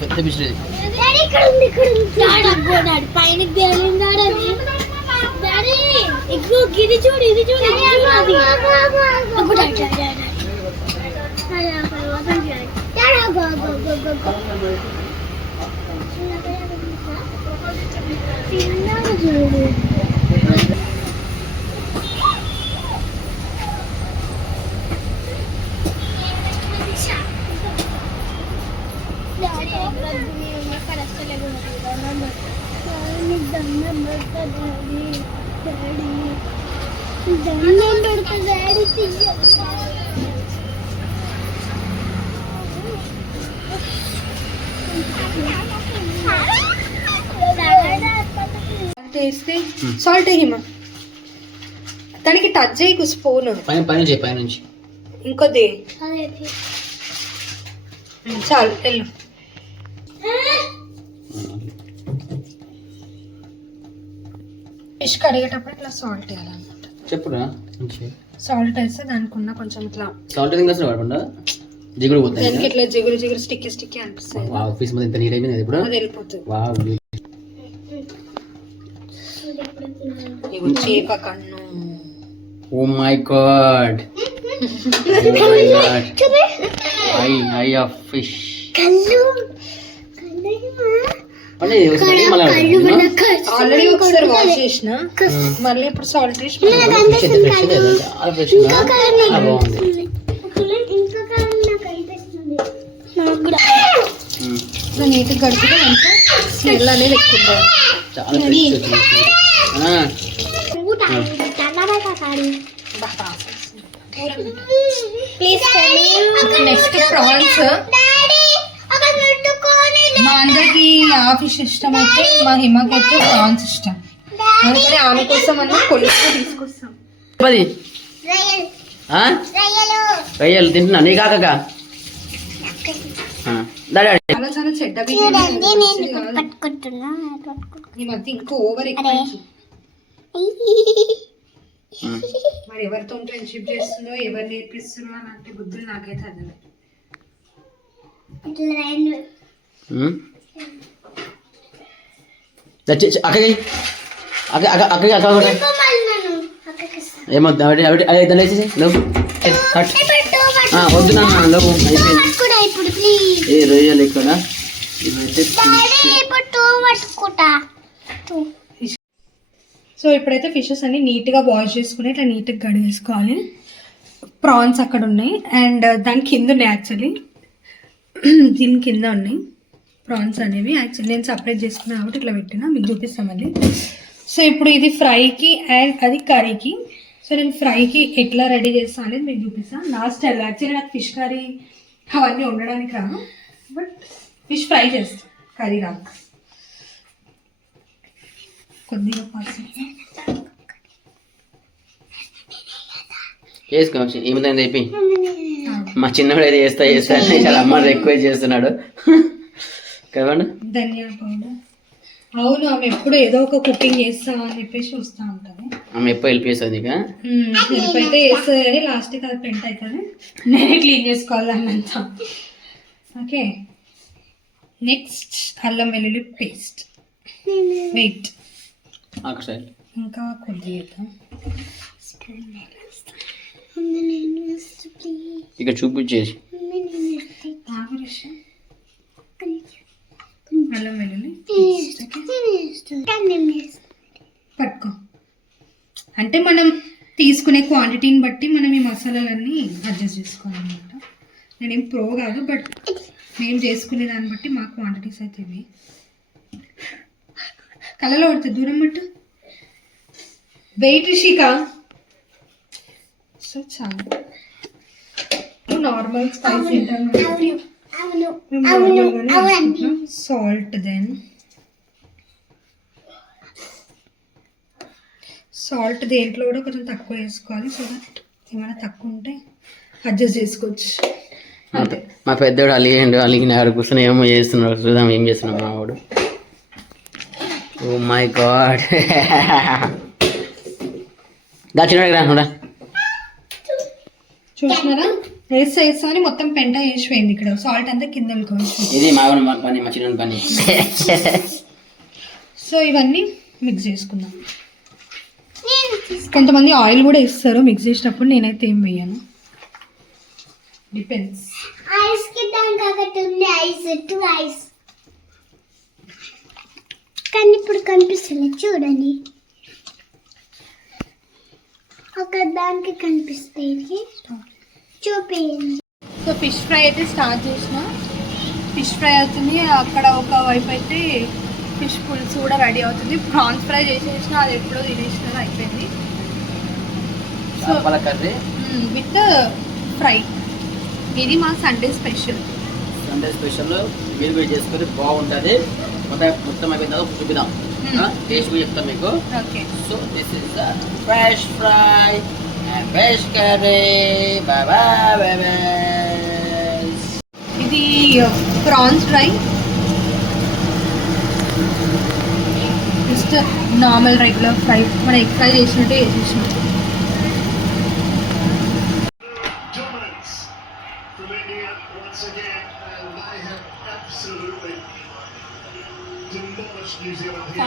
పెద్ద బిస్కెట్ పైన ఇది చూడు ఇది చూడు వేస్తే సాల్ట్ వేయమా దానికి టచ్ చేయకు స్పూన్ పైనుంచి ఇంకొద్ది చాలు వెళ్ళు ఫిష్ కడిగేటప్పుడు ఇట్లా సాల్ట్ వేయాలన్నమాట చెప్పురా సాల్ట్ వేస్తే దానికి ఉన్న కొంచెం ఇట్లా సాల్ట్ వాడకుండా జిగురు పోతుంది దానికి ఇట్లా జిగురు స్టిక్కీ అనిపిస్తుంది ఫిష్ మొత్తం ఇంత నీట్ అయిపోయింది ఇప్పుడు అది వెళ్ళిపోతుంది చేప కన్ను oh my god eye of fish already ఒకసారి వాష్ చేసిన మళ్ళీ ఇప్పుడు సాల్ట్ వేసి నీట్గా గడిపితే మంచిగా స్మెల్ అనేది ఎక్కువ నెక్స్ట్ ప్రాన్స్ మా అందరికి ఆ ఫిష్ ఇష్టం అయితే మా హిమకి అయితే ప్రాన్స్ ఇష్టం అందుకని ఆమె కోసం అన్న కొలుసు తీసుకొస్తాం రొయ్యలు తింటున్నా నీ కాక చాలా చాలా చెడ్డ ఈ మధ్య ఇంకా ఓవర్ ఎక్కువ మరి ఎవరితో ఫ్రెండ్షిప్ చేస్తుందో ఎవరు నేర్పిస్తుందో అలాంటి బుద్ధులు నాకైతే అర్థం ఏమొద్దు వద్దు నాన్న రొయ్యలు ఇక్కడ సో ఇప్పుడైతే ఫిషెస్ అన్ని నీట్గా వాష్ చేసుకుని ఇట్లా నీట్గా కడిగేసుకోవాలి ప్రాన్స్ అక్కడ ఉన్నాయి అండ్ దాని కింద ఉన్నాయి యాక్చువల్లీ దీని కింద ఉన్నాయి ప్రాన్స్ అనేవి యాక్చువల్లీ నేను సపరేట్ చేసుకున్నాను కాబట్టి ఇట్లా పెట్టినా మీకు చూపిస్తాను మళ్ళీ సో ఇప్పుడు ఇది ఫ్రైకి అండ్ అది కర్రీకి సో నేను ఫ్రైకి ఎట్లా రెడీ చేస్తాను అనేది మీకు చూపిస్తాను లాస్ట్ టైం యాక్చువల్లీ నాకు ఫిష్ కర్రీ అవన్నీ ఉండడానికి రాను బట్ ఫిష్ ఫ్రై చేస్తాను కర్రీ రాక కొద్దిగా చేసుకోవచ్చు ఏమైంది అయిపోయి మా చిన్నవాడు అయితే చేస్తా చాలా అమ్మ రిక్వెస్ట్ చేస్తున్నాడు కదండి ధనియా పౌడర్ అవును ఆమె ఎప్పుడు ఏదో ఒక కుకింగ్ చేస్తా అని చెప్పేసి వస్తూ ఉంటుంది ఆమె ఎప్పుడు హెల్ప్ చేస్తుంది ఇక హెల్ప్ అయితే చేస్తుంది కానీ లాస్ట్కి అది పెంట్ అవుతుంది నేనే క్లీన్ చేసుకోవాలి అన్నంతా ఓకే నెక్స్ట్ అల్లం వెల్లుల్లి పేస్ట్ వెయిట్ ఇంకా కొద్దిగా ఇక్కడ చూపించేసి అల్లం వెల్లుల్లి పట్టుకో అంటే మనం తీసుకునే క్వాంటిటీని బట్టి మనం ఈ మసాలాలన్నీ అడ్జస్ట్ చేసుకోవాలన్నమాట నేనేం ప్రో కాదు బట్ మేము చేసుకునే దాన్ని బట్టి మా క్వాంటిటీస్ అయితే ఇవి కళ్ళలో పడుతుంది దూరం బట్టు వెయిట్ రిషిక సో చాలా నార్మల్ స్పైస్ తింటాం సాల్ట్ దెన్ సాల్ట్ దేంట్లో కూడా కొంచెం తక్కువ వేసుకోవాలి సో దట్ ఏమైనా తక్కువ ఉంటే అడ్జస్ట్ చేసుకోవచ్చు మా పెద్దోడు అలిగిండు అలిగిన ఆడ కూర్చొని ఏమో చేస్తున్నాడు చూద్దాం ఏం చేస్తున్నాడు మా వాడు ఓ మై గాడ్. దా చిన్నగా రానుడా. చూసినారా వేస్తా వేస్తా అని మొత్తం పెంట వేసిపోయింది. ఇక్కడ సాల్ట్ అంతా కింద వెళ్ళిపోయింది. ఇది మా పని, మా చిన్న పని. సో ఇవన్నీ మిక్స్ చేసుకుందాం. కొంతమంది ఆయిల్ కూడా ఇస్తారు మిక్స్ చేసేటప్పుడు, నేనైతే ఏం వేయను, డిపెండ్స్. ఐస్ కి దానికి ఉంది ఐస్ కానీ ఇప్పుడు కనిపిస్తుంది చూడండి, ఒక దానికి కనిపిస్తాయి చూపించండి. సో ఫిష్ ఫ్రై అయితే స్టార్ట్ చేసిన, ఫిష్ ఫ్రై అవుతుంది. అక్కడ ఒక వైపు అయితే ఫిష్ పులుసు కూడా రెడీ అవుతుంది. ప్రాన్స్ ఫ్రై చేసేసిన, అది ఎప్పుడో తినేసిన అయిపోయింది. So curry with fry. ఇది మా సండే స్పెషల్. సండే స్పెషల్ మీరు కూడా చేసుకొని బాగుంటుంది. మొత్తం అయిపోయిన తర్వాత చూపిద్దాం, టేస్ట్ కూడా చెప్తాం మీకు. Okay. So this is the fresh fry and fish curry. Bye bye bye. ఇది prawns fry, just normal regular fry, మనం ఎగ్ ఫ్రై చేసినట్టే చేసేసినట్టు. Dominance from India once again, and they have absolutely demolished New Zealand here.